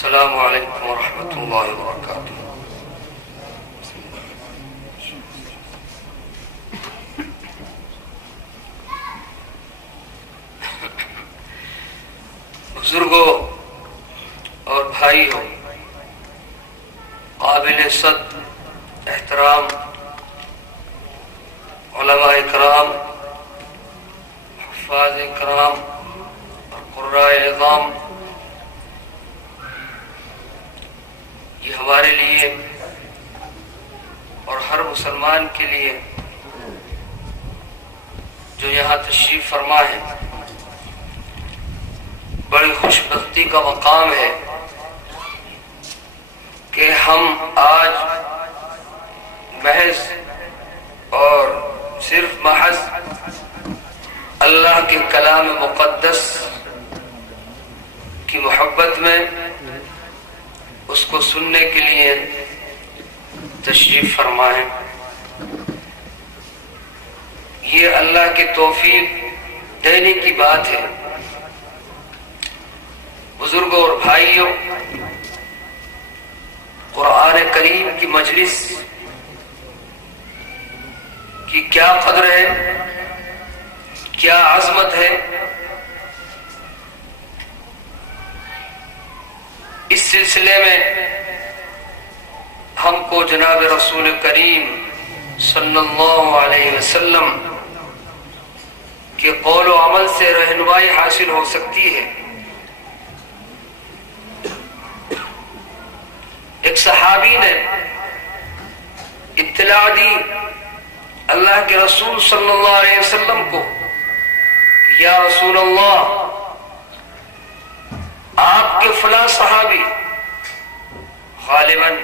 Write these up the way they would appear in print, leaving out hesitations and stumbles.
السلام علیکم ورحمۃ اللہ وبرکاتہ۔ بزرگوں اور بھائیوں، قابل صد احترام علماء کرام، حفاظ کرام اور قرائے اعظام، یہ ہمارے لیے اور ہر مسلمان کے لیے جو یہاں تشریف فرما ہے بڑی خوش بختی کا مقام ہے کہ ہم آج محض اور صرف محض اللہ کے کلام مقدس کی محبت میں اس کو سننے کے لیے تشریف فرمائیں۔ یہ اللہ کی توفیق دینے کی بات ہے۔ بزرگوں اور بھائیوں، قرآن کریم کی مجلس کی کیا قدر ہے، کیا عظمت ہے، اس سلسلے میں ہم کو جناب رسول کریم صلی اللہ علیہ وسلم کے قول و عمل سے رہنمائی حاصل ہو سکتی ہے۔ ایک صحابی نے اطلاع دی اللہ کے رسول صلی اللہ علیہ وسلم کو، یا رسول اللہ، آپ کے فلاں صحابی، غالباً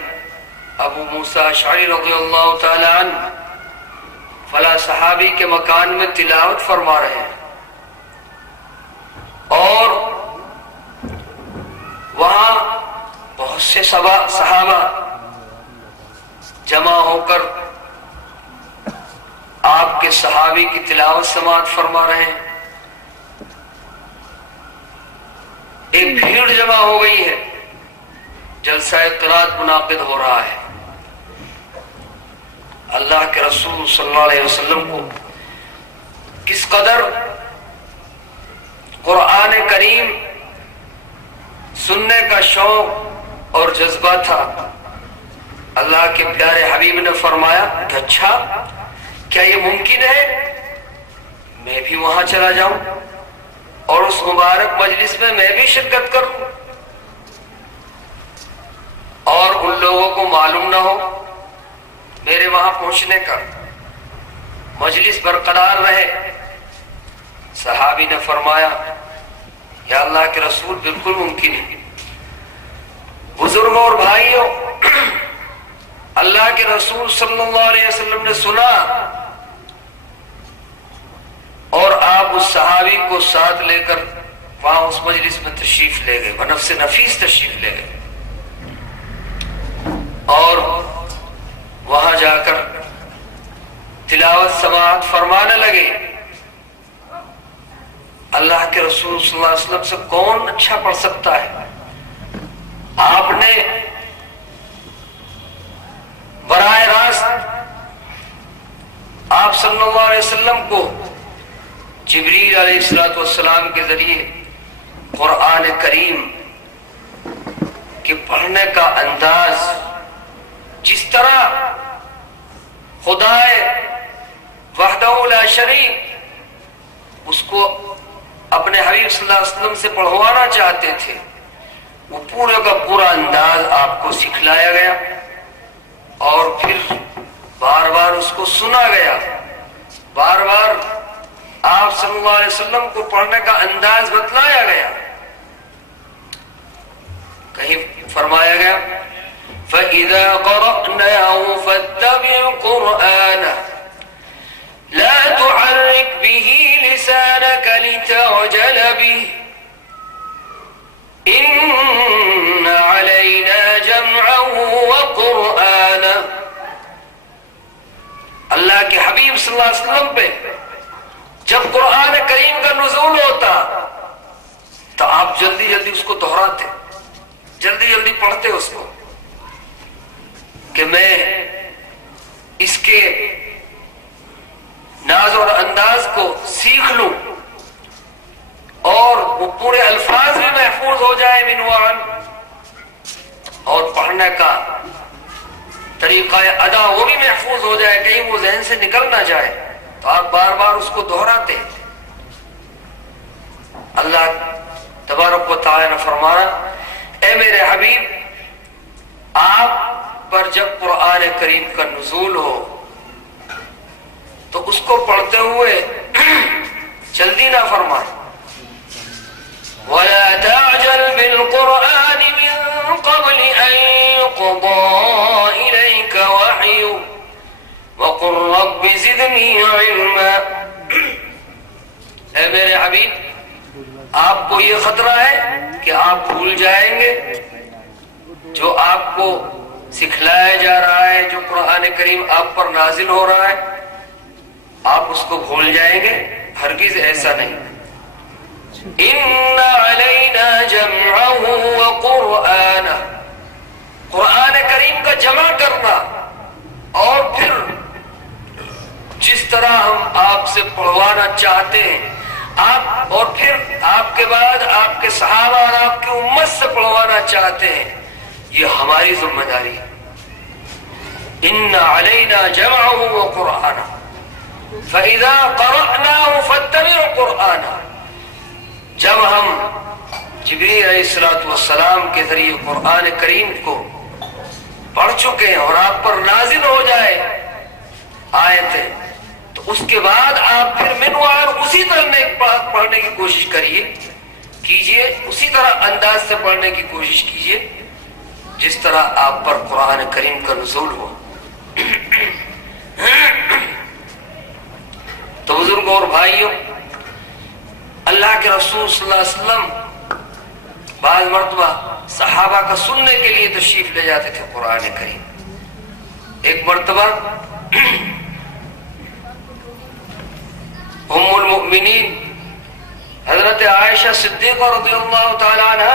ابو موسیٰ اشعری رضی اللہ تعالی عنہ، فلاں صحابی کے مکان میں تلاوت فرما رہے ہیں، اور وہاں بہت سے صحابہ جمع ہو کر آپ کے صحابی کی تلاوت سماعت فرما رہے ہیں۔ ایک بھیڑ جمع ہو گئی ہے، جلسہ قرات منعقد ہو رہا ہے۔ اللہ کے رسول صلی اللہ علیہ وسلم کو کس قدر قرآن کریم سننے کا شوق اور جذبہ تھا، اللہ کے پیارے حبیب نے فرمایا کہ اچھا، کیا یہ ممکن ہے میں بھی وہاں چلا جاؤں اور اس مبارک مجلس میں میں بھی شرکت کروں، اور ان لوگوں کو معلوم نہ ہو میرے وہاں پہنچنے کا، مجلس برقرار رہے۔ صحابی نے فرمایا یا اللہ کے رسول، بالکل ممکن ہے۔ بزرگوں اور بھائیوں، اللہ کے رسول صلی اللہ علیہ وسلم نے سنا اور آپ اس صحابی کو ساتھ لے کر وہاں اس مجلس میں تشریف لے گئے، بنفس نفیس تشریف لے گئے، اور وہاں جا کر تلاوت سماعت فرمانے لگے۔ اللہ کے رسول صلی اللہ علیہ وسلم سے کون اچھا پڑھ سکتا ہے؟ آپ نے براہ راست آپ صلی اللہ علیہ وسلم کو جبریل علیہ السلام کے ذریعے قرآن کریم کے پڑھنے کا انداز، جس طرح خدا وحدہ لا شریک اس کو اپنے حبیب صلی اللہ علیہ وسلم سے پڑھوانا چاہتے تھے، وہ پورے کا پورا انداز آپ کو سکھلایا گیا، اور پھر بار بار اس کو سنا گیا، بار بار آپ صلی اللہ علیہ وسلم کو پڑھنے کا انداز بتلایا گیا۔ کہیں فرمایا گیا فَإِذَا قَرَأْنَاهُ فَاتَّبِعْ قُرْآنَهُ لَا تُحَرِّكْ بِهِ لِسَانَكَ لِتَعْجَلَ بِهِ إِنَّ عَلَيْنَا جَمْعَهُ وَقُرْآنَهُ۔ اللہ کے حبیب صلی اللہ علیہ وسلم پہ جب قرآن کریم کا نزول ہوتا تو آپ جلدی جلدی اس کو دہراتے، جلدی جلدی پڑھتے اس کو کہ میں اس کے ناز اور انداز کو سیکھ لوں اور وہ پورے الفاظ بھی محفوظ ہو جائے عنوان، اور پڑھنے کا طریقہ ادا وہ بھی محفوظ ہو جائے، کہیں وہ ذہن سے نکل نہ جائے، تو آپ بار بار اس کو دہراتے۔ اللہ تبارک و تعالی نے فرمایا اے میرے حبیب، آپ پر جب قرآن کریم کا نزول ہو تو اس کو پڑھتے ہوئے جلدی نہ فرمائیں، وَلَا تَعْجَلْ بِالْقُرْآنِ مِن قَبْلِ أَن يُقْضَىٰ إِلَيْكَ وَحْيُهُ وَقُلْ رَبِّ زِدْنِي عِلْمًا۔ اے میرے حبیب، آپ کو یہ خطرہ ہے کہ آپ بھول جائیں گے جو آپ کو سکھلایا جا رہا ہے، جو قرآن کریم آپ پر نازل ہو رہا ہے، آپ اس کو بھول جائیں گے؟ ہرگز ایسا نہیں۔ إِنَّ عَلَيْنَا جَمْعَهُ وَقُرْآنَهُ، قرآن کریم کا جمع کرنا اور پھر جس طرح ہم آپ سے پڑھوانا چاہتے ہیں آپ، اور پھر آپ کے بعد آپ کے صحابہ اور آپ کی امت سے پڑھوانا چاہتے ہیں، یہ ہماری ذمہ داری ہے۔ إِنَّ عَلَيْنَا جَمْعَهُ وَقُرْآنَهُ فَإِذَا قَرَأْنَاهُ فَاتَّبِعْ قُرْآنَهُ، جب ہم جبریل علیہ السلام کے ذریعے قرآن کریم کو پڑھ چکے ہیں اور آپ پر نازل ہو جائے آیتیں، تو اس کے بعد آپ پھر منوار اسی طرح پڑھنے کی کوشش کیجئے، اسی طرح انداز سے پڑھنے کی کوشش کیجئے جس طرح آپ پر قرآن کریم کا نزول ہو۔ تو بزرگوں اور بھائیوں، اللہ کے رسول صلی اللہ علیہ وسلم بعض مرتبہ صحابہ کا سننے کے لیے تشریف لے جاتے تھے قرآن کریم۔ ایک مرتبہ ام المؤمنین حضرت عائشہ صدیقہ رضی اللہ تعالی عنہ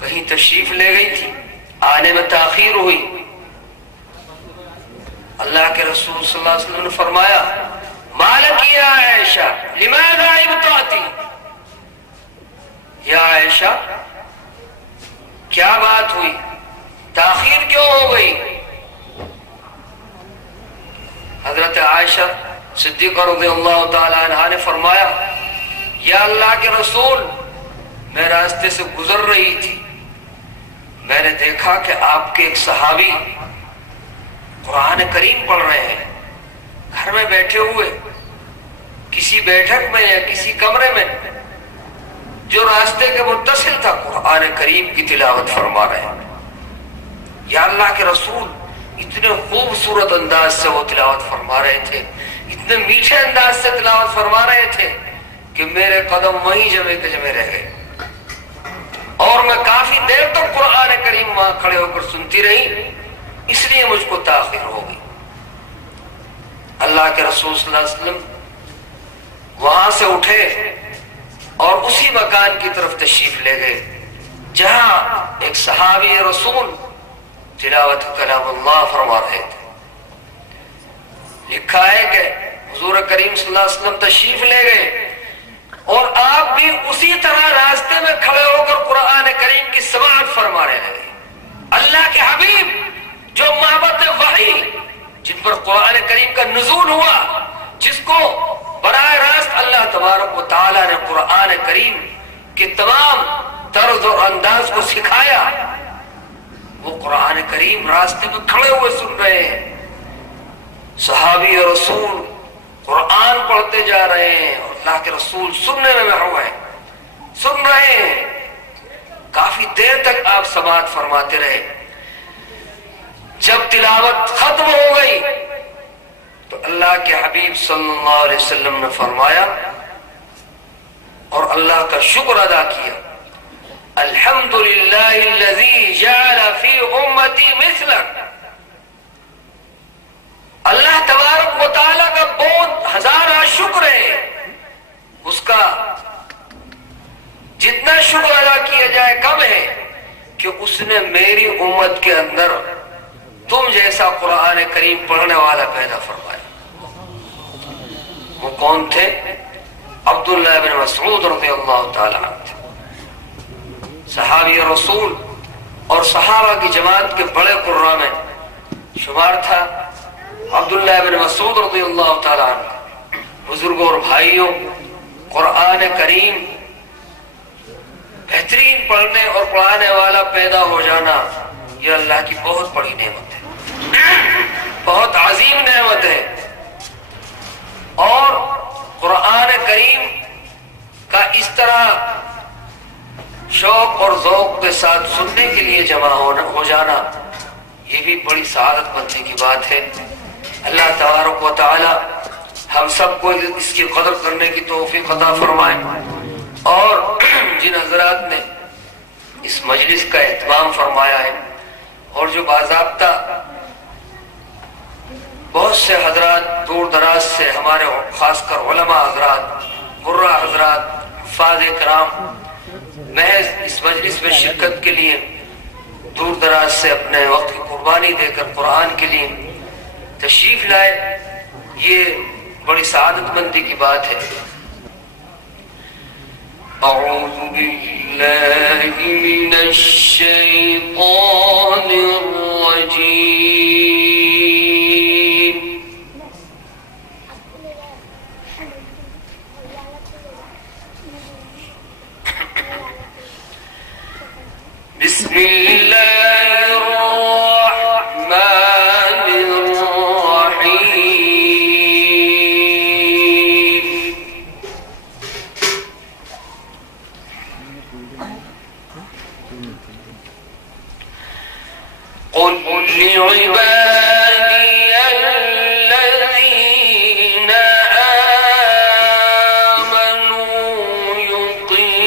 کہیں تشریف لے گئی تھی، آنے میں تاخیر ہوئی۔ اللہ کے رسول صلی اللہ علیہ وسلم نے فرمایا مالک یا عائشہ لماذا ابطأتی، یا عائشہ کیا بات ہوئی، تاخیر کیوں ہو گئی؟ حضرت عائشہ صدیقہ رضی اللہ تعالی عنہا نے فرمایا یا اللہ کے رسول، میں راستے سے گزر رہی تھی، میں نے دیکھا کہ آپ کے ایک صحابی قرآن کریم پڑھ رہے ہیں گھر میں بیٹھے ہوئے، کسی بیٹھک میں یا کسی کمرے میں جو راستے کے متصل تھا، قرآن کریم کی تلاوت فرما رہے ہیں۔ یا اللہ کے رسول، اتنے خوبصورت انداز سے وہ تلاوت فرما رہے تھے، اتنے میٹھے انداز سے تلاوت فرما رہے تھے کہ میرے قدم وہیں جمے کے جمے رہ گئے، اور میں کافی دیر تک قرآن کریم وہاں کھڑے ہو کر سنتی رہی، اس لیے مجھ کو تاخیر ہو گئی۔ اللہ کے رسول صلی اللہ علیہ وسلم وہاں سے اٹھے اور اسی مکان کی طرف تشریف لے گئے جہاں ایک صحابی رسول تلاوت کلام اللہ فرما رہے تھے۔ لکھا ہے کہ حضور کریم صلی اللہ علیہ وسلم تشریف لے گئے اور آپ بھی اسی طرح راستے میں کھڑے ہو کر قرآن کریم کی سماعت فرما رہے ہیں۔ اللہ کے حبیب جو محبت وحی، جن پر قرآن کریم کا نزول ہوا، جس کو براہ راست اللہ تبارک و تعالی نے قرآن کریم کے تمام طرز اور انداز کو سکھایا، وہ قرآن کریم راستے میں کھڑے ہوئے سن رہے ہیں۔ صحابی اور رسول قرآن پڑھتے جا رہے ہیں اور اللہ کے رسول سننے میں محروم ہیں، سن رہے ہیں۔ کافی دیر تک آپ سماعت فرماتے رہے۔ جب تلاوت ختم ہو گئی تو اللہ کے حبیب صلی اللہ علیہ وسلم نے فرمایا اور اللہ کا شکر ادا کیا، الحمدللہ الذی جعل فی امتی مثلک، اللہ تبارک و تعالیٰ کا بہت ہزارہ شکر ہے، اس کا جتنا شکر ادا کیا बजाय कम है कि उसने मेरी उम्मत के अंदर तुम जैसा कुरान करीम पढ़ने वाला पैदा फरमाया। वो कौन थे? अब्दुल्लाह बिन मसऊद रज़ियल्लाहु ताला अन्हु थे। सहाबी रसूल और सहाबा की जमात के बड़े कुर्रा में शुमार था अब्दुल्लाह बिन मसऊद रज़ियल्लाहु ताला अन्हु। बुजुर्गों और भाइयों, कुरान करीम बेहतरीन पढ़ने और पढ़ाने वाला पैदा हो जाना यह अल्लाह की बहुत बड़ी नेमत है, बहुत अजीम नेमत है। और कुरान करीम का इस तरह शौक और ज़ौक़ के साथ सुनने के लिए जमा हो जाना ये भी बड़ी सआदत मंदी की बात है। अल्लाह तबारक व तआला हम सबको इसकी कदर करने की तौफीक अता फरमाए। और जिन हजरात ने इस मजलिस का एहतमाम फरमाया है और जो बाज़ाब्ता बहुत से हजरात दूर दराज से हमारे खासकर उलमा हजरात, कुर्रा हजरात, हफ़ाज़ किराम महज इस मजलिस में शिरकत के लिए दूर दराज से अपने वक्त की कुर्बानी देकर कुरान के लिए तशरीफ लाए, ये बड़ी सआदत मंदी की बात है। अऊज़ु बिल्लाहि मिनश शैतानिर रजीम। बिस्मिल्लाहिर रहमानिर रहीम। क़ुल लिइबादियल्लज़ीना आमनू युक़ीमुस्सलाता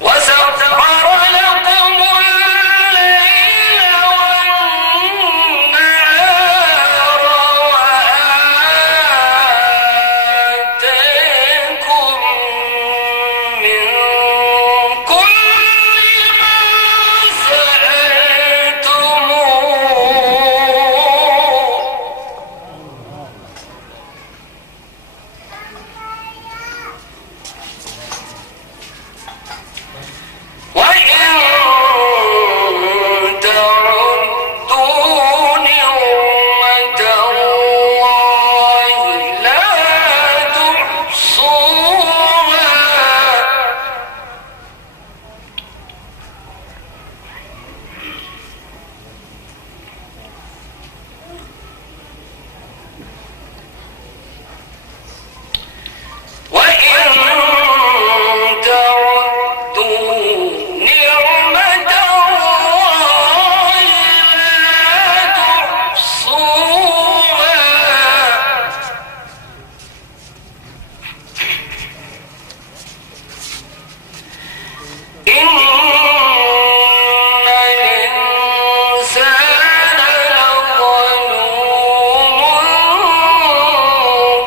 وسخر لكم الليل والنهار وآتاكم من كل ما سألتموه وإن تعدوا نعمة الله لا تحصوها وإن تعدوا نعمة الله لا تحصوها إن الإنسان لظلوم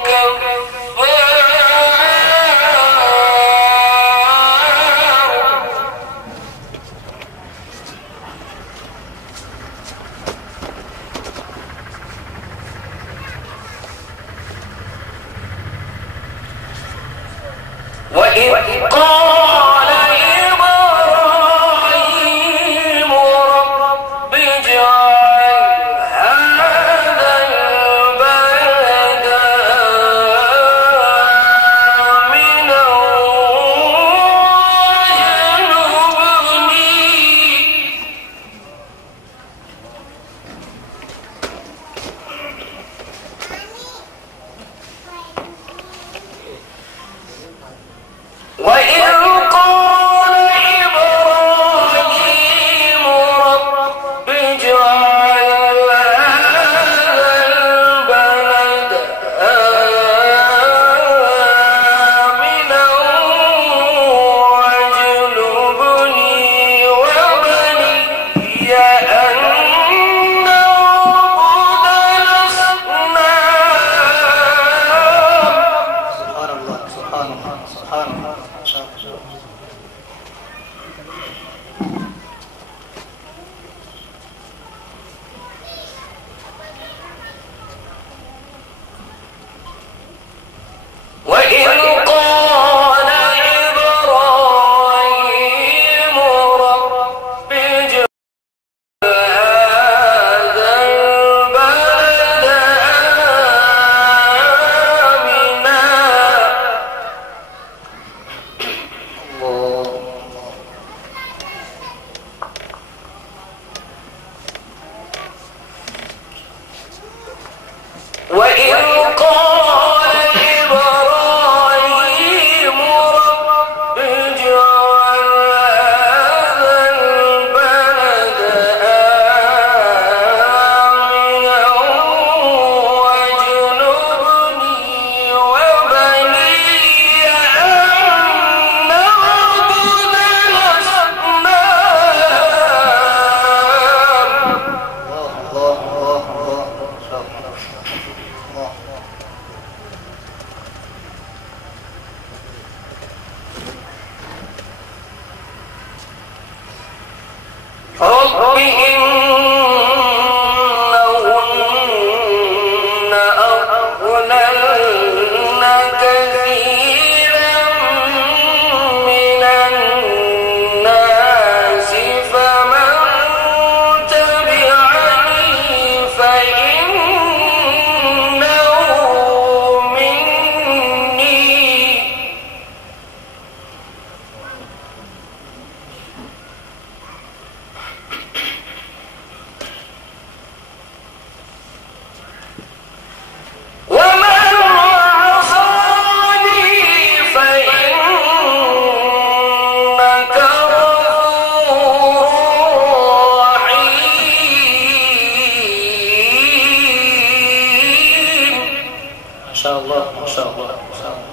كفار وإذ قال إبراهيم رب اجعل هذا البلد آمنا واجنبني وإذ شاء الله ما شاء الله ما شاء الله.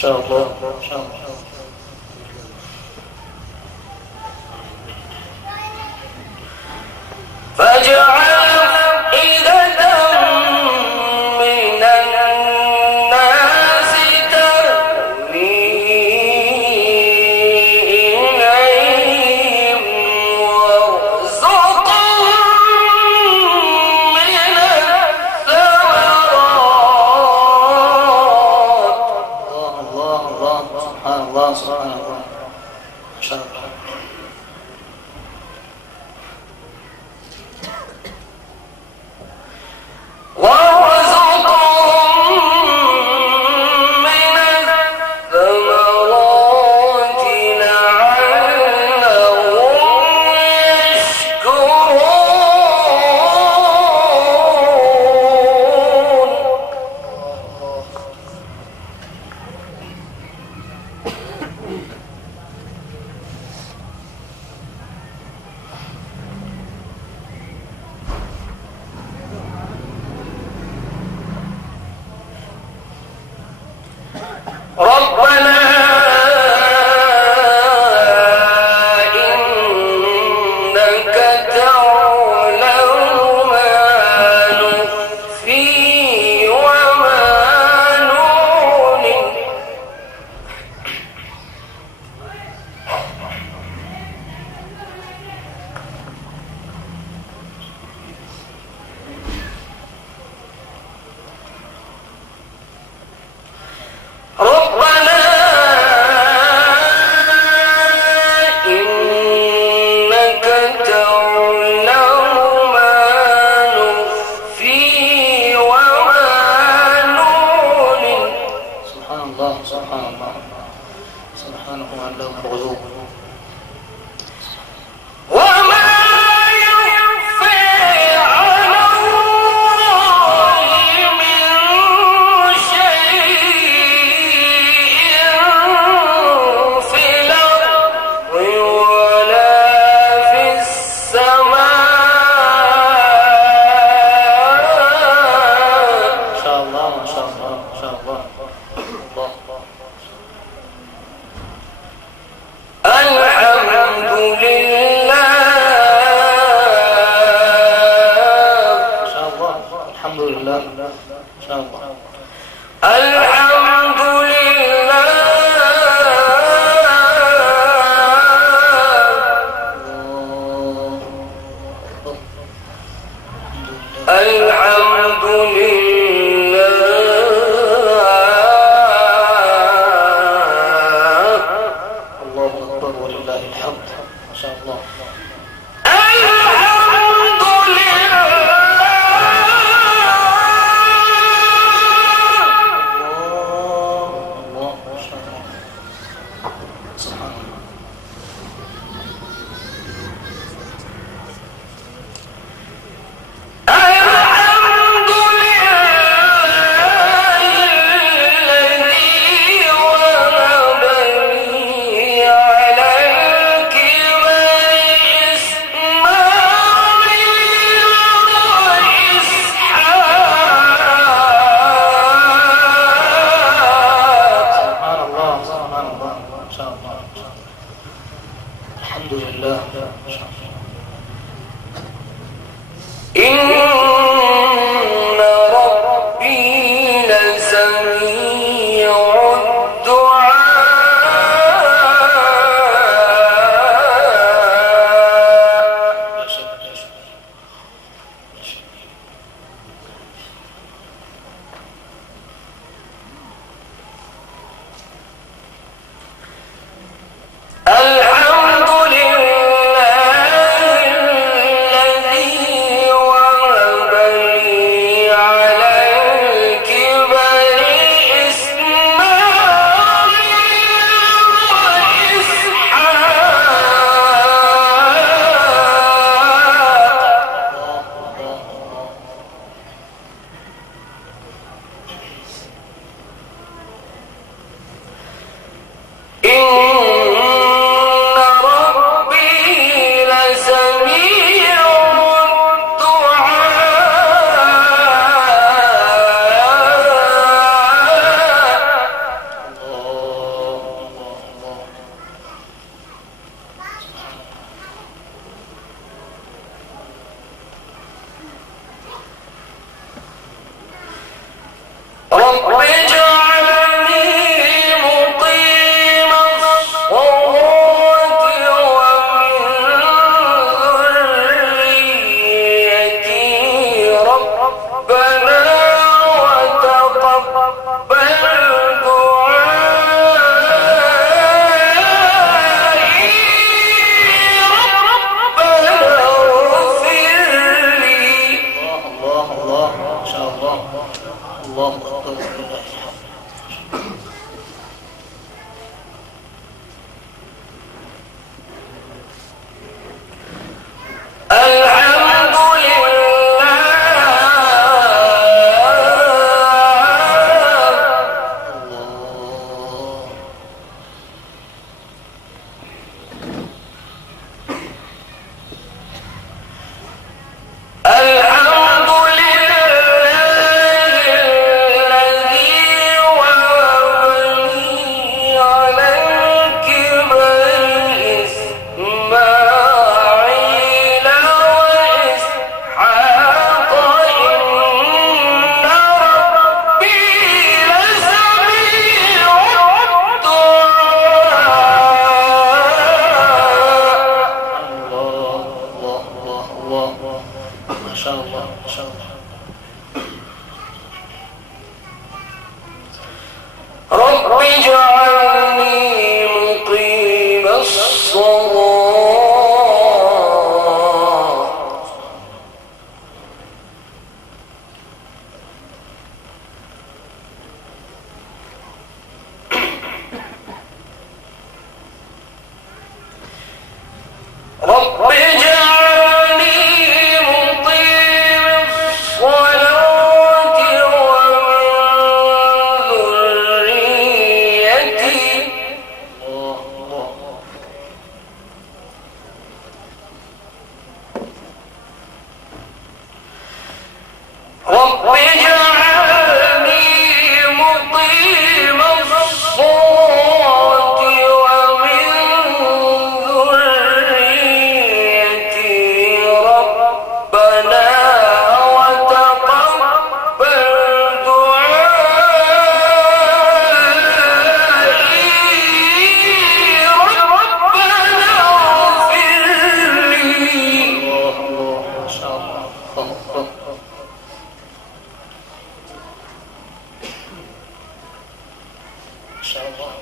شاء الله ما شاء الله. فاجعل أفئدة من الناس تهوي إليهم وارزقهم من الثمرات. الله الله سبحان الله سبحان الله ما شاء الله. ربنا إنك تعلم ما نخفي وما نعلن. ربنا إنك تعلم ما نخفي وما نعلن. سبحان الله سبحان الله سبحانه علام الغيوب. وما يخفى على الله من شيء في الأرض ولا في السماء. ما شاء الله ما شاء الله ما شاء الله. الله الحمد لله. ما شاء الله الحمد لله ما شاء الله. الحمد لله. الحمد لله. الله أكبر ولله الحمد. ما شاء الله. الحمد لله. الله ما شاء الله. سبحان الله. الحمد لله الذي وهب لي على الكبر إسماعيل وإسحاق. سبحان الله سبحان الله ما شاء الله. الحمد لله ما شاء الله. إن ربي لسميع الدعاء. لا شك لا شك لا شك. الحمد لله الذي وهب شاء الله.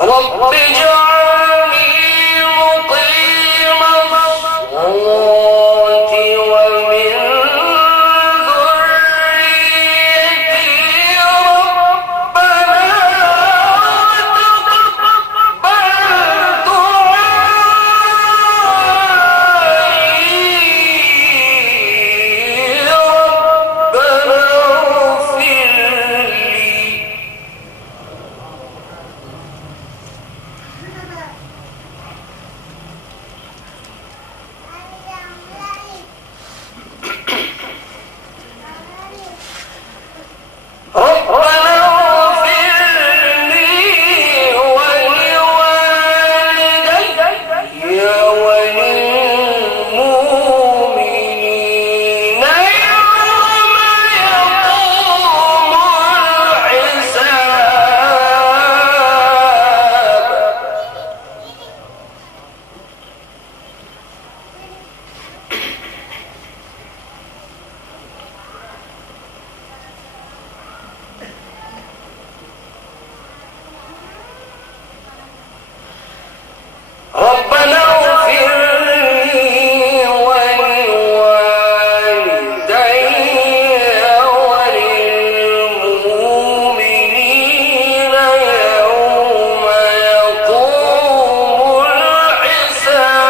رب اجعلني مقيم الصلاة ومن ذريتي ربنا وتقبل دعائي ربنا اغفر لي. ربنا اغفر لي ولوالدي وللمؤمنين يوم يقوم ربنا اغفر لي ولوالدي وللمؤمنين يوم يقوم الحساب.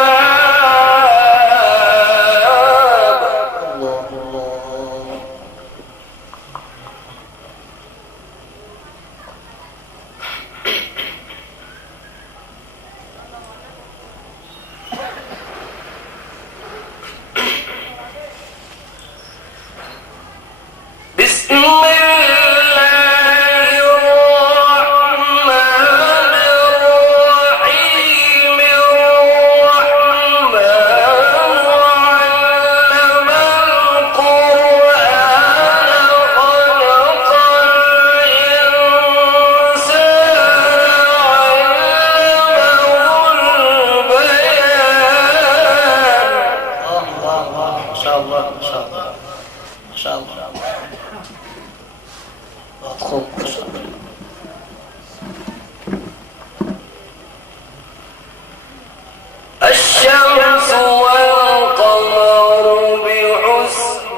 بسم الله الرحمن الرحيم. الرحمن علم القرآن خلق الإنسان علمه البيان. الله ما شاء الله ما شاء الله ما شاء الله. الشمس والقمر بحسبان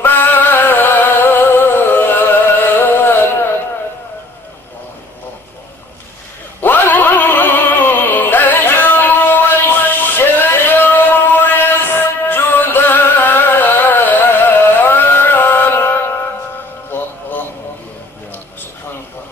والنجم والشجر يسجدان. سبحان الله.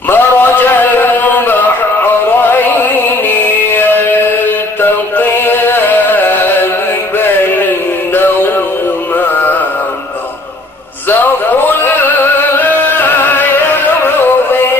مرج البحرين يلتقيان بينهما برزخ لا يبغيان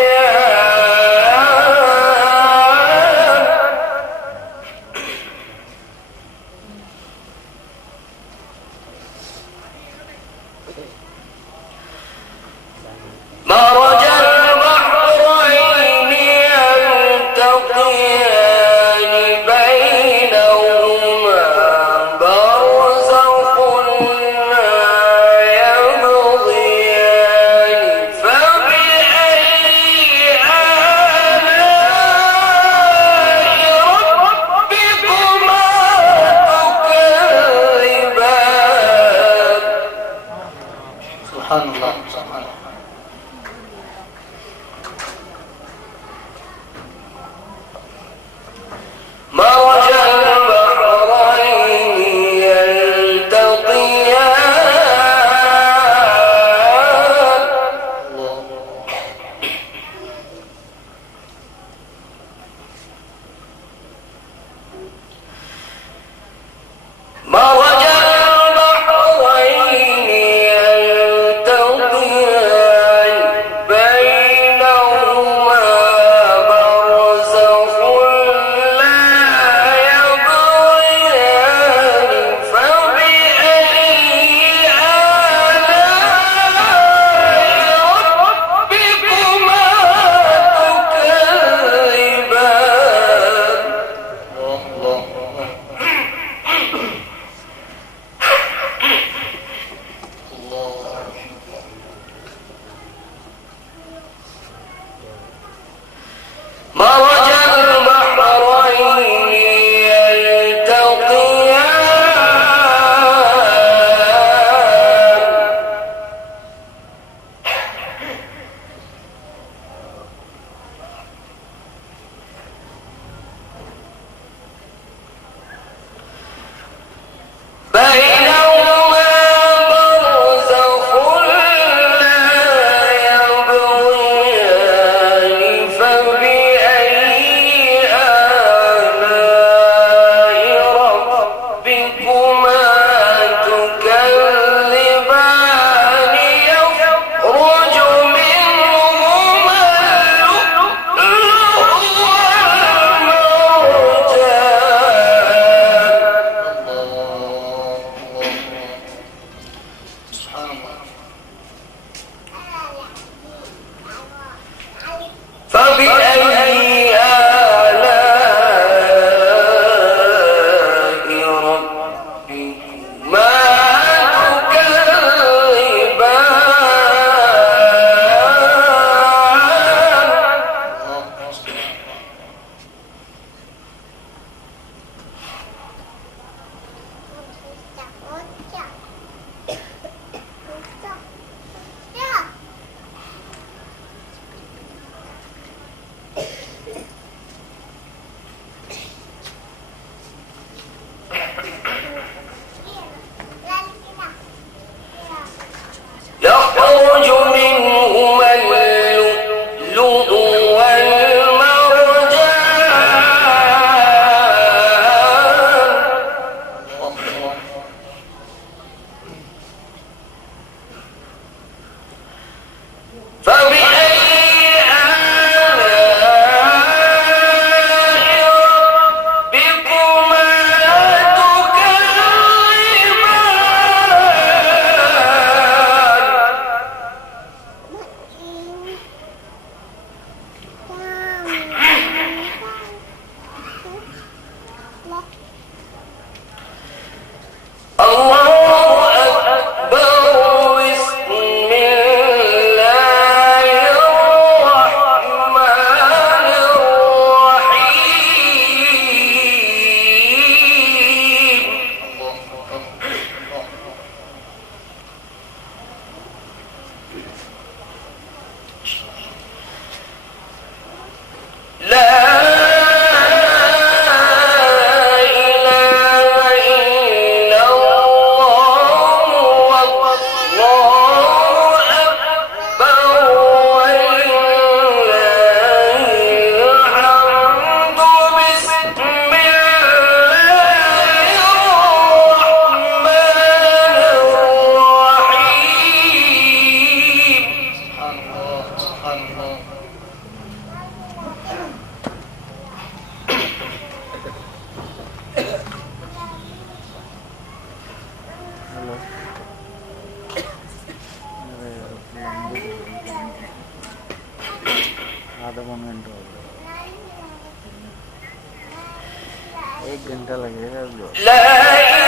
1 घंटा लगेगा لا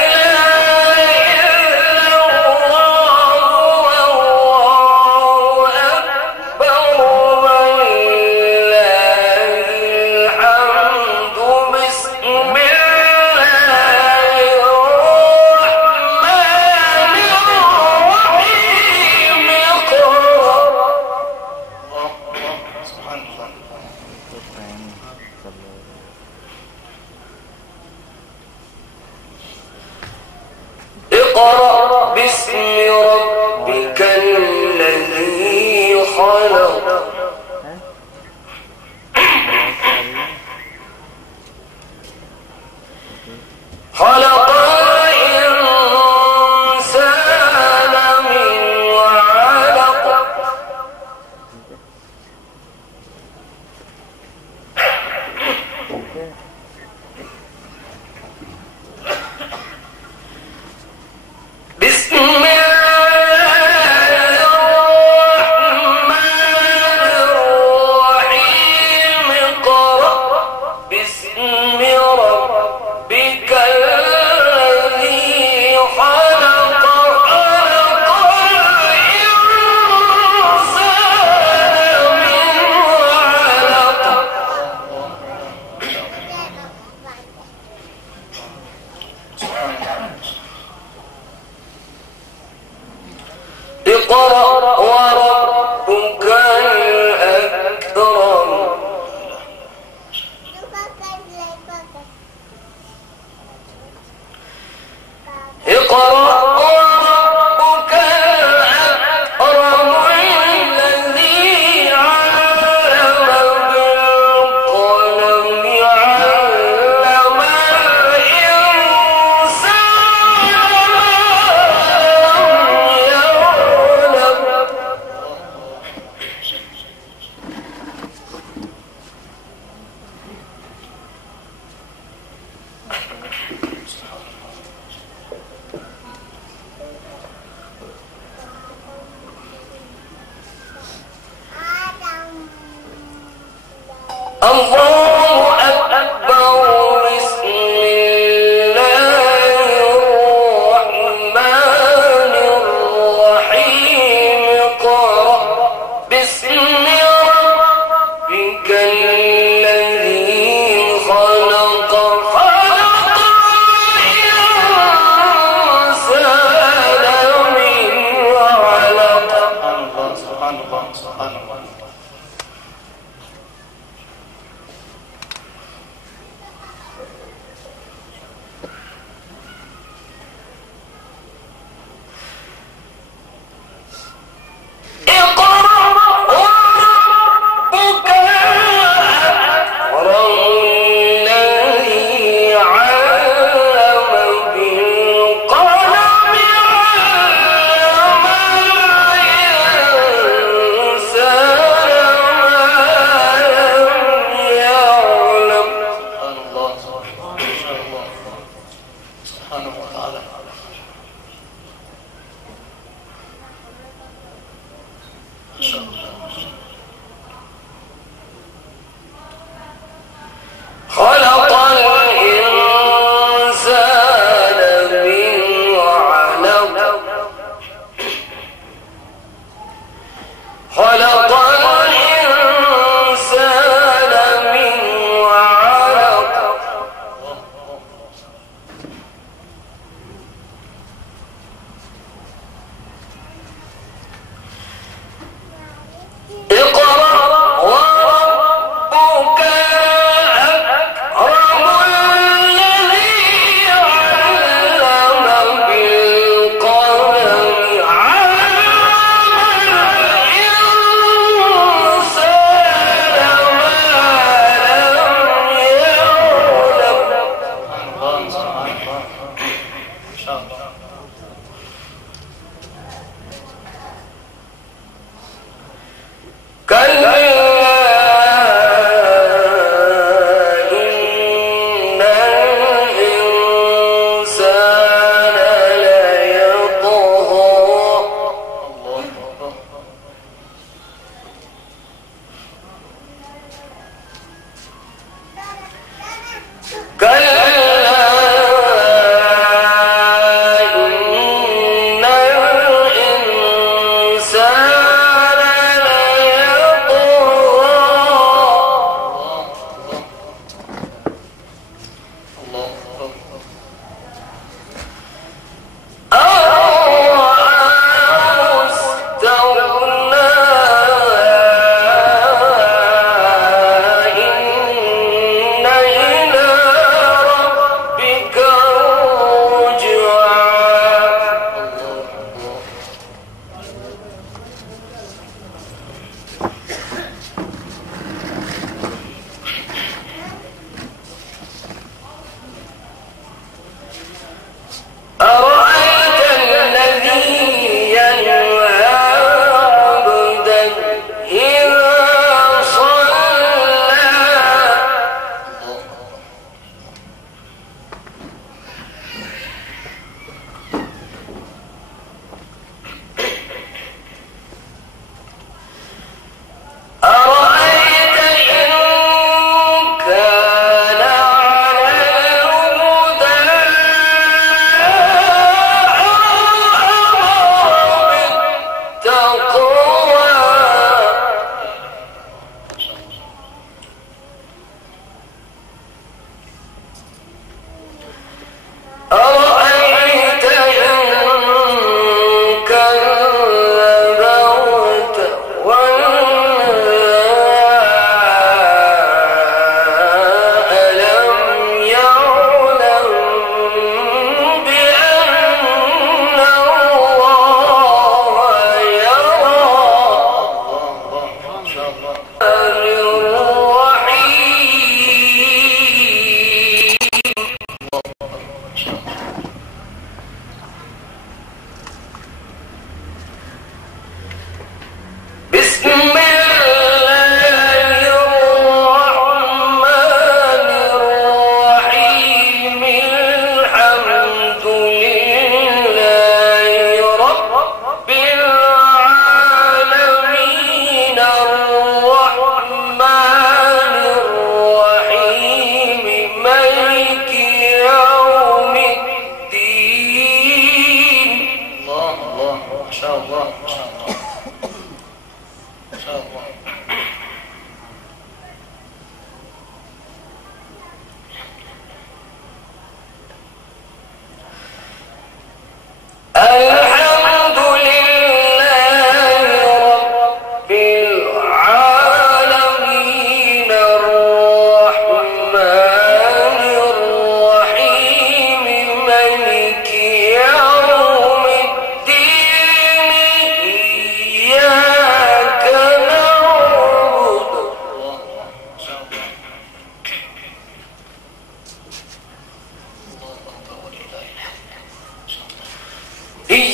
إله إلا الله والله أكبر ولله الحمد بسم الله الرحمن الرحيم اقرأ باسم ربك الذي خلق خلق الإنسان من علق بسم الله الرحمن الرحيم اقرأ باسم ربك الذي خلق خلق الإنسان من علق اقرأ وربك الأكرم اقرأ وربك الأكرم الذي علم بالقلم علم الإنسان الله أكبر بسم الله الرحمن الرحيم اقرأ باسم ربك الذي خلق خلق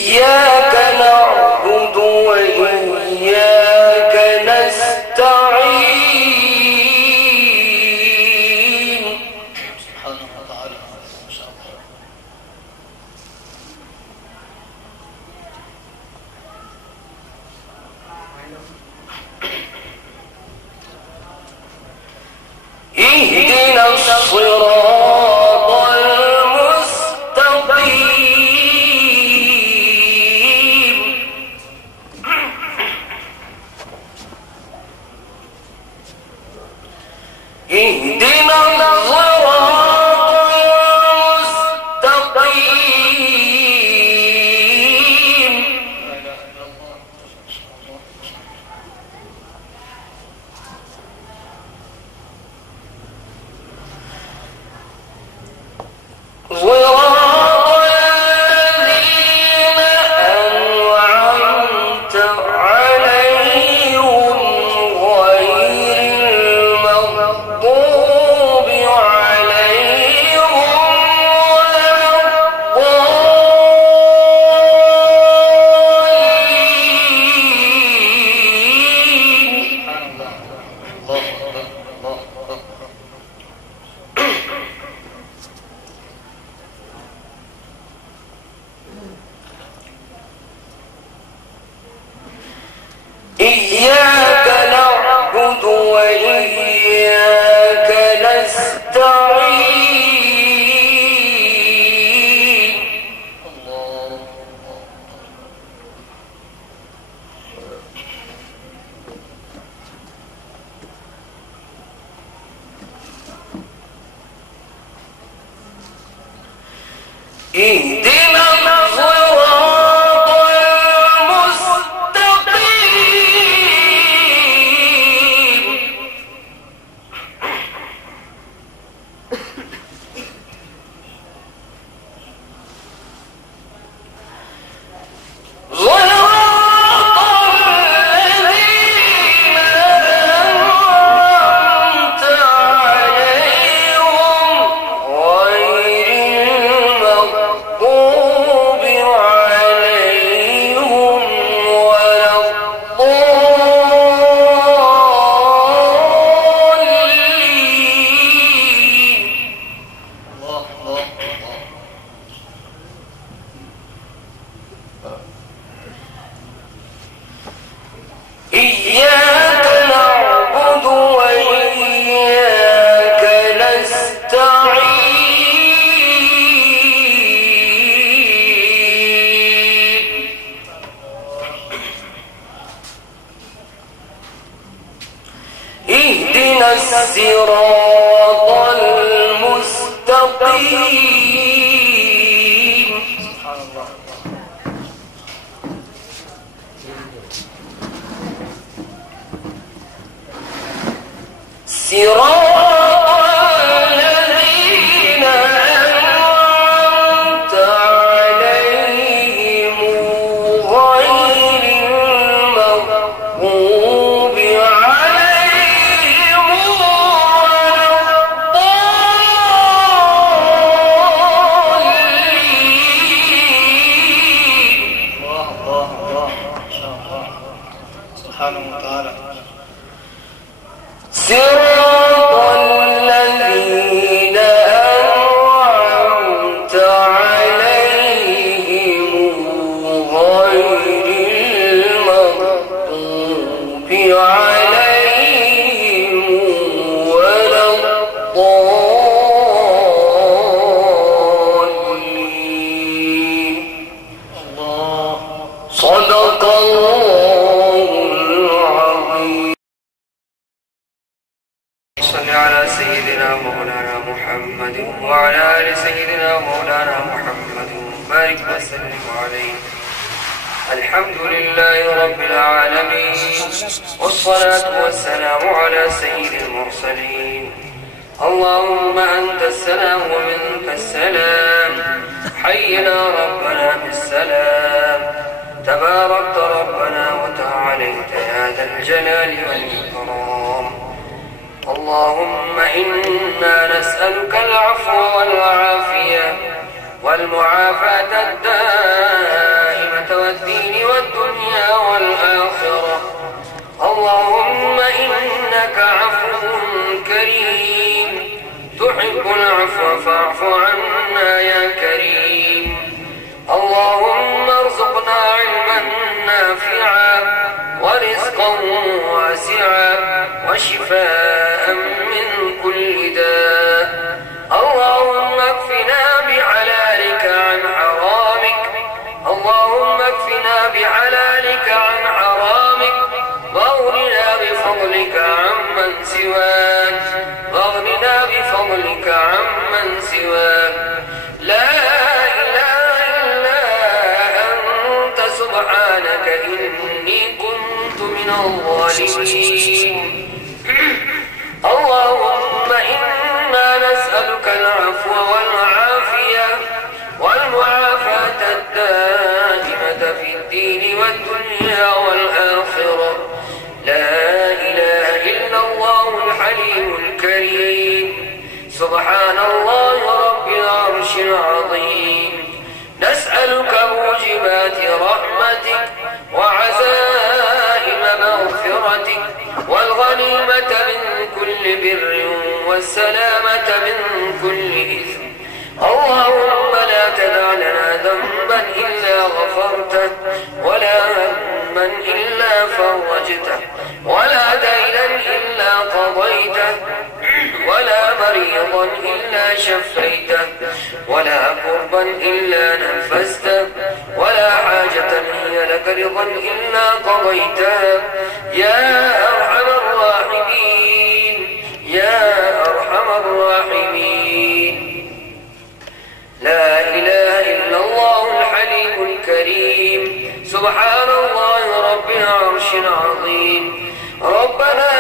إياك نعبد وإياك نستعين. سبحانه وتعالى. ما شاء الله. اهدنا الصراط المستقيم. اهدنا الصراط المستقيم. صراط الذين أنعمت عليهم غير المغضوب عليهم ولا الضالين. الله أكبر. الله أكبر. إياك نعبد وإياك نستعين. الله. اهدنا الصراط المستقيم. صراط الذين أنعمت عليهم غير المغضوب عليهم ولا الضالين. الله. الله. إياك نعبد وإياك نستعين. اهدنا الصراط المستقيم. سبحان الله. صراط الذين أنعمت عليهم غير المغضوب عليهم ولا الضالين. الله. الله. الله. ما شاء الله. سبحانه وتعالى. صراط الذين أنعمت عليهم غير المغضوب عليهم ولا الضالين. الله. صدق الله العظيم. صل على سيدنا مولانا محمد وعلى آل سيدنا مولانا محمد وبارك وسلم عليه. الحمد لله رب العالمين، والصلاة والسلام على سيد المرسلين. اللهم أنت السلام ومنك السلام، حينا ربنا بالسلام. تباركت ربنا وتعاليت يا ذا الجلال والإكرام. اللهم إنا نسألك العفو والعافية والمعافاة الدائمة إنك عفو كريم تحب العفو فاعف عنا يا كريم. اللهم ارزقنا علما نافعا ورزقا واسعا وشفاء من كل داء. اللهم اكفنا بحلالك عن حرامك. اللهم اكفنا بحلالك عن حرامك واغننا بفضلك عمن سواك. واغننا بفضلك عمن سواك. لا إله إلا أنت سبحانك إني كنت من الظالمين. اللهم إنا نسألك العفو والعافية والمعافاة الدائمة في الدين والدنيا والآخرة. لا إله إلا الله الحليم الكريم. سبحان الله رب العرش العظيم. نسألك موجبات رحمتك وعزائم مغفرتك والغنيمة من كل بر والسلامة من كل إثم. اللهم لا تدع لنا ذنبا إلا غفرته ولا هما إلا فرجته ولا دينا إلا قضيته ولا مريضا إلا شفيته ولا كربا إلا نفسته ولا حاجة هي لك رضا إلا قضيتها يا أرحم الراحمين يا أرحم الراحمين. لا إله إلا الله الحليم الكريم. سبحان الله رب العرش العظيم. ربنا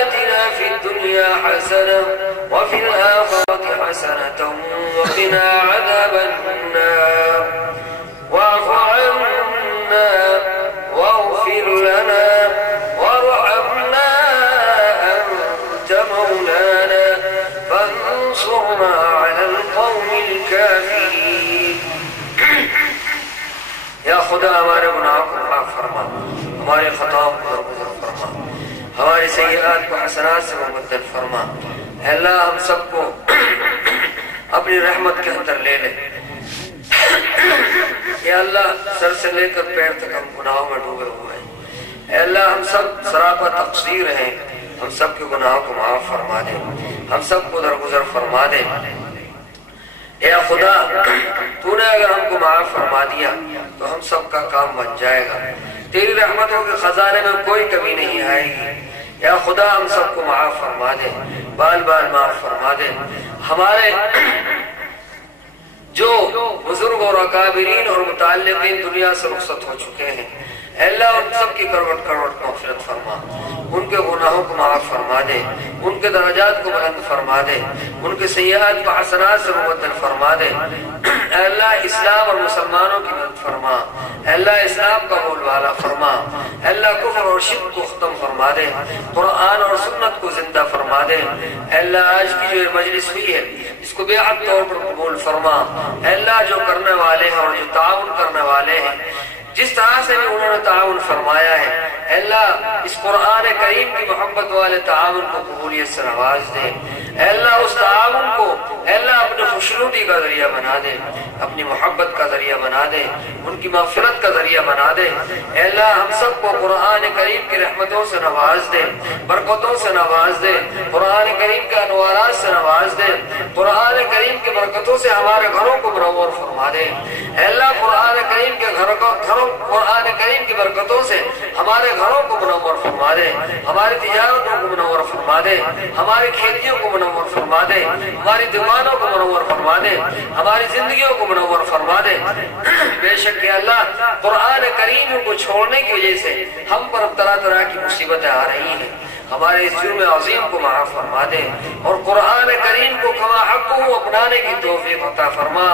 آتنا في الدنيا حسنة وفي الآخرة حسنة وقنا عذاب النار. واعف عنا واغفر لنا وارحمنا أنت مولانا فانصرنا على القوم الكافرين. یا خدا ہمارے گناہوں کو معاف فرما، ہمارے خطاؤں کو درگزر فرما، ہماری سیئات کو حسنات سے مبدل فرما. اے اللہ ہم سب کو اپنی رحمت کے اندر لے لے. یا اللہ سر سے لے کر پیر تک ہم گناہوں میں ڈوبے ہوئے ہیں. اے اللہ ہم سب سراپا تقصیر ہیں، ہم سب کے گناہوں کو معاف فرما دے، ہم سب کو درگزر فرما دے. اے خدا تو نے اگر ہم کو معاف فرما دیا تو ہم سب کا کام بن جائے گا. تیری رحمتوں کے خزانے میں کوئی کمی نہیں آئے گی. یا خدا ہم سب کو معاف فرما دے، بال بال معاف فرما دے. ہمارے جو بزرگ اور اکابرین اور متعلقین دنیا سے رخصت ہو چکے ہیں، اے اللہ ان سب کی کروٹ کروٹ مغفرت فرما، ان کے گناہوں کو معاف فرما دے، ان کے درجات کو بلند فرما دے، ان کے سیئات کو حسنات سے مبدل فرما دے. اے اللہ اسلام اور مسلمانوں کی مدد فرما. اے اللہ اسلام کا بول بالا فرما. اے اللہ کفر اور شرک کو ختم فرما دے، قرآن اور سنت کو زندہ فرما دے. اے اللہ آج کی جو مجلس ہوئی ہے اس کو بے حد طور پر قبول فرما. اے اللہ جو کرنے والے ہیں اور جو تعاون کرنے والے ہیں، جس طرح سے بھی انہوں نے تعاون فرمایا ہے، اے اللہ اس قرآن کریم کی محبت والے تعاون کو قبولیت سے نواز دے. اے اللہ اس تعاون کو اے اللہ اپنے خوشنودی کا ذریعہ بنا دے، اپنی محبت کا ذریعہ بنا دے، ان کی مغفرت کا ذریعہ بنا دے. اے اللہ ہم سب کو قرآن کریم کی رحمتوں سے نواز دے، برکتوں سے نواز دے، قرآن کریم کے انوارات سے نواز دے. قرآن کریم کی برکتوں سے ہمارے گھروں کو منور فرما دے. اے اللہ قرآن کریم کے قرآن کریم کی برکتوں سے ہمارے گھروں کو منور فرما دے، ہماری تجارتوں کو منور فرما دے، ہماری کھیتیوں کو منور فرما دے، ہماری دکانوں کو منور فرما دے، ہماری زندگیوں کو منور فرما دے. بے شک کہ اللہ قرآن کریم کو چھوڑنے کی وجہ سے ہم پر طرح طرح کی مصیبتیں آ رہی ہیں. ہمارے اس جرم عظیم کو معاف فرما دے اور قرآن کریم کو کما حق کو اپنانے کی توفیق عطا فرما.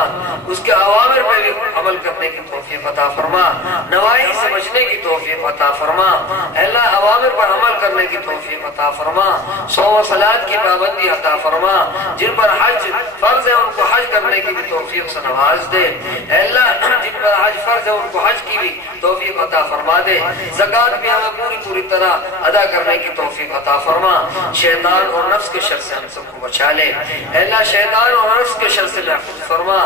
اس کے اوامر پر بھی عمل کرنے کی توفیق عطا فرما، نواہی سے بچنے کی توفیق عطا فرما. اے اللہ اوامر پر عمل کرنے کی توفیق عطا فرما. صوم و صلات کی پابندی عطا فرما. جن پر حج فرض ہے ان کو حج کرنے کرنے کی بھی توفیق سے نواز دے۔ اے اللہ جن پر حج فرض ہے ان کو حج کی بھی توفیق عطا فرما دے۔ زکوٰۃ بھی ہمیں پوری پوری طرح ادا کرنے کی توفیق عطا فرما۔ شیطان اور نفس کے شر سے ہم سب کو بچا لے۔ اے اللہ شیطان اور نفس کے شر سے محفوظ فرما،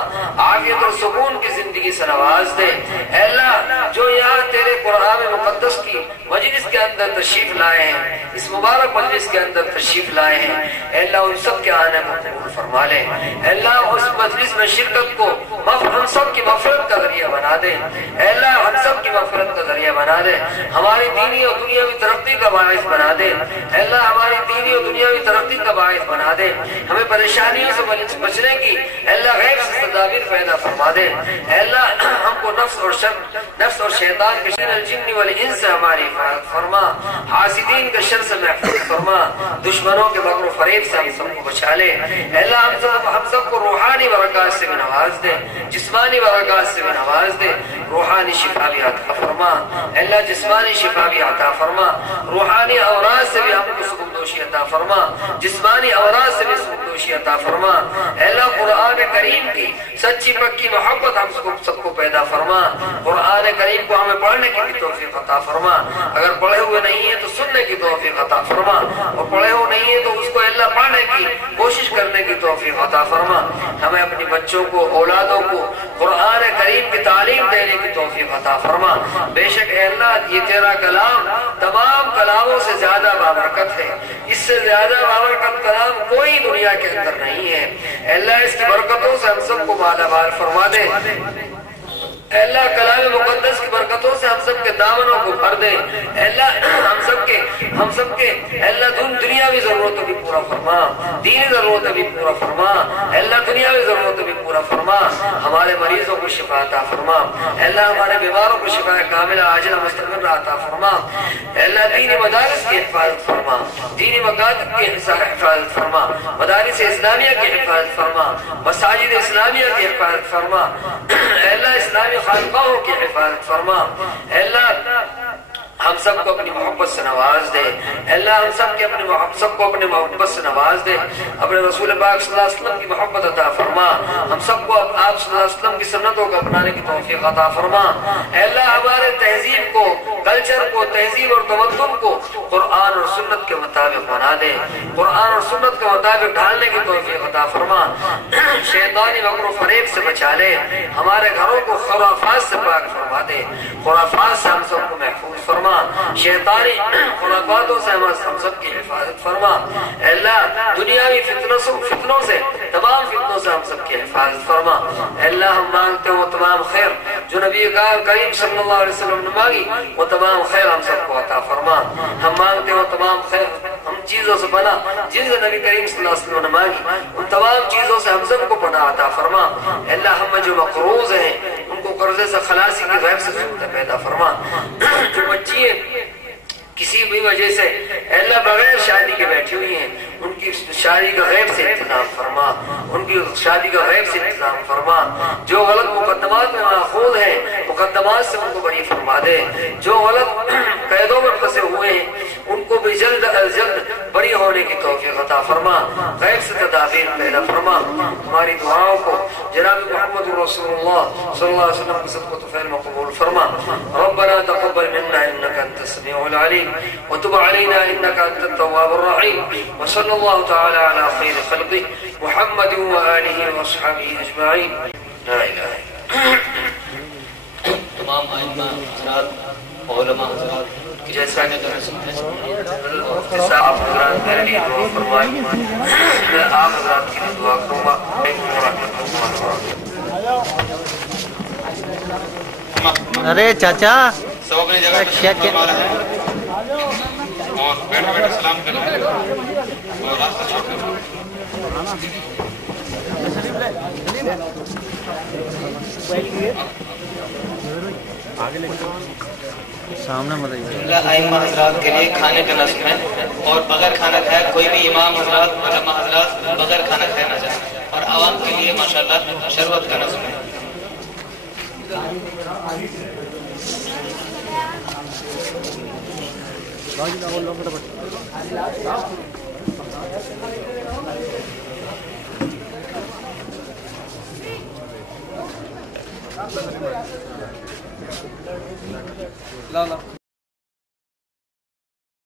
عافیت اور سکون کی زندگی سے نواز دے۔ اے اللہ جو یہاں تیرے قرآن مقدس کی مجلس کے اندر تشریف لائے ہیں، اس مبارک مجلس کے اندر تشریف لائے ہیں، اے اللہ ان سب کے آنے کو قبول فرما لے۔ اے اللہ اس مجلس میں شرکت کو ہم سب کی مغفرت کا ذریعہ بنا دے۔ اے اللہ ہم سب کی مغفرت کا ذریعہ بنا دے، ہماری دینی اور دنیاوی ترقی کا باعث بنا دے۔ اے اللہ ہماری دینی اور دنیاوی ترقی کا باعث بنا دے، ہمیں پریشانیوں سے بچنے کی اے اللہ غیب سے تدابیر پیدا فرما دے۔ اے اللہ ہم کو نفس اور شیطان کے شر الجن والانس سے ہماری حفاظت فرما، حاسدین کے شر سے محفوظ فرما، دشمنوں کے مکر و فریب سے ہم سب کو بچا لے۔ اے اللہ ہم سب کو روحانی برکات سے بھی نواز دے، جسمانی برکات سے بھی نواز دے، روحانی شفا بھی عطا فرما۔ اے اللہ جسمانی شفا بھی عطا فرما، روحانی امراض سے بھی ہم کو سکون عطا فرما، جسمانی امراض سے بھی سکون عطا فرما۔ اے اللہ قرآن کریم کی سچی پکی محبت ہم سب کو پیدا فرما، قرآن کریم کو ہمیں پڑھنے کی بھی توفیق عطا فرما، اگر پڑھے ہوئے نہیں ہیں تو سننے کی توفیق عطا فرما، اور پڑھے ہوئے نہیں ہیں تو اس کو اللہ پڑھنے کی کوشش کرنے کی توفیق عطا فرما۔ ہمیں اپنی بچوں کو اولادوں کو قرآن کریم کی تعلیم دینے کی توفیق عطا فرما۔ بے شک اے اللہ یہ تیرا کلام تمام کلاموں سے زیادہ بابرکت ہے، اس سے زیادہ بابرکت کلام کوئی دنیا کے اندر نہیں ہے۔ اے اللہ اس کی برکتوں سے ہم سب کو مالا مال فرما دے۔ اے اللہ کلام مقدس کی برکتوں سے ہم سب کے دامنوں کو بھر دے۔ اے اللہ ہم سب کے اے اللہ دنیاوی ضرورتوں بھی پورا فرما، دینی ضرورتیں بھی پورا فرما، اے اللہ دنیاوی ضرورتیں بھی پورا فرما، ہمارے مریضوں کو شفا عطا فرما، اے اللہ ہمارے بیماروں کو شفا کاملہ عاجلہ مستمرہ عطا فرما۔ اے اللہ دینی مدارس کی حفاظت فرما، دینی مکاتب کی حفاظت فرما، مدارس اسلامیہ کی حفاظت فرما، مساجد اسلامیہ کی حفاظت فرما۔ اے اللہ اسلامی خانقاہوں کی حفاظت فرما۔ اے اللہ ہم سب کو اپنی محبت سے نواز دے۔ اے اللہ ہم سب کو اپنی محبت سے نواز دے، اپنے رسول پاک صلی اللہ علیہ وسلم کی محبت عطا فرما، ہم سب کو آپ صلی اللہ علیہ وسلم کی سنتوں کو اپنانے کی توفیق عطا فرما۔ اے اللہ ہمارے تہذیب کو، کلچر کو، تہذیب اور تمدن کو قرآن اور سنت کے مطابق بنا دے، قرآن اور سنت کے مطابق ڈھالنے کی توفیق عطا فرما۔ شیطانی مکر و فریب سے بچا لے، ہمارے گھروں کو خرافات سے پاک فرما دے، خرافات سے ہم سب کو محفوظ فرما، شیطانی خرافاتوں سے ہم سب کی حفاظت فرما۔ اے اللہ دنیاوی فتنوں سے، تمام فتنوں سے ہم سب کی حفاظت فرما۔ اے اللہ ہم مانگتے ہو تمام خیر جو نبی کریم صلی اللہ علیہ وسلم نے مانگی، وہ تمام خیر ہم سب کو عطا فرما۔ ہم مانگتے ہو تمام خیر ہم چیزوں سے پناہ جن سے نبی کریم صلی اللہ علیہ وسلم نے مانگی، ان تمام چیزوں سے ہم سب کو پناہ عطا فرما۔ اے اللہ ہم جو مقروض ہیں ان کو قرضے سے خلاصی کی غیب سے سہولت پیدا فرما۔ جو بچی کسی بھی وجہ سے اے اللہ بغیر شادی کے بیٹھی ہوئی ہیں، ان کی شادی کا غیب سے انتظام فرما، ان کی شادی کا غیب سے انتظام فرما۔ جو غلط مقدمات میں ماخوذ ہیں مقدمات سے ان کو بری فرما دے، جو غلط قیدوں میں پھنسے ہوئے ہیں ان کو بھی جلد از جلد بری ہونے کی توفیق عطا فرما، غیب سے تدابیر پیدا فرما۔ ہماری دعاؤں کو جناب محمد رسول اللہ صلی اللہ علیہ وسلم کی صدقۃ فعل میں قبول فرما۔ ربنا تقبل منا انك انت السميع العليم وتب علينا انك انت التواب الرحيم، وصلى الله تعالى على خير خلقه محمد وآله واصحابه اجمعين، لا اله الا الله۔ تمام ائمہ حضرات، علماء حضرات کی جیسا کہ آپ حضرات میرے لیے دعا فرمائیں، میں آپ حضرات کی دعا کروں گا۔ ارے چاچا سب اپنی جگہ تشریف فرما رہے ہیں اور بیٹھے بیٹھے سلام کر رہے ہیں اور راستہ چھوڑ کر سامنے مطلب ائمہ حضرات کے لیے کھانے کا نظم ہے، اور بغیر کھانا کھائے کوئی بھی امام حضرات، علماء حضرات بغیر کھانا کھائے نہ جائے، اور عوام کے لیے ماشاءاللہ شربت کا نظم ہے۔ لا لا